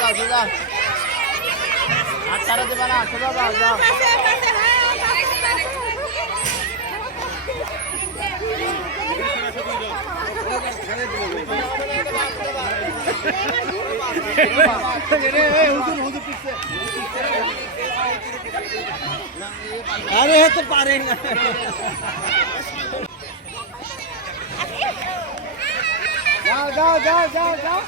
যাও সোজা হাত ছাড়া দেবে না সোজা যাও যাও আরে তো পারে না যাও যাও যাও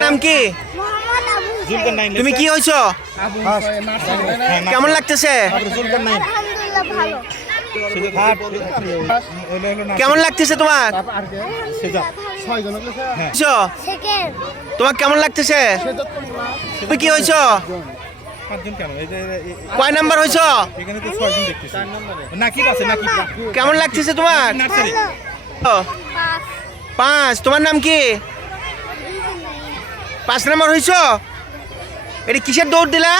নাম কি? তুমি কি হয়েছো? কেমন লাগতেছে? আলহামদুলিল্লাহ ভালো। কেমন লাগতেছে তোমার? তোমার কেমন লাগতেছে? তুমি কি হয়েছো? কয় নাম্বার হয়েছো? কেমন লাগতেছে তোমার? পাঁচ। তোমার নাম কি? পাঁচ নাম্বার হয়েছো? এটা কিসের দৌড় দিলা?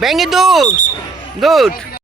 ব্যাঙ্গের দৌড়। দৌড়।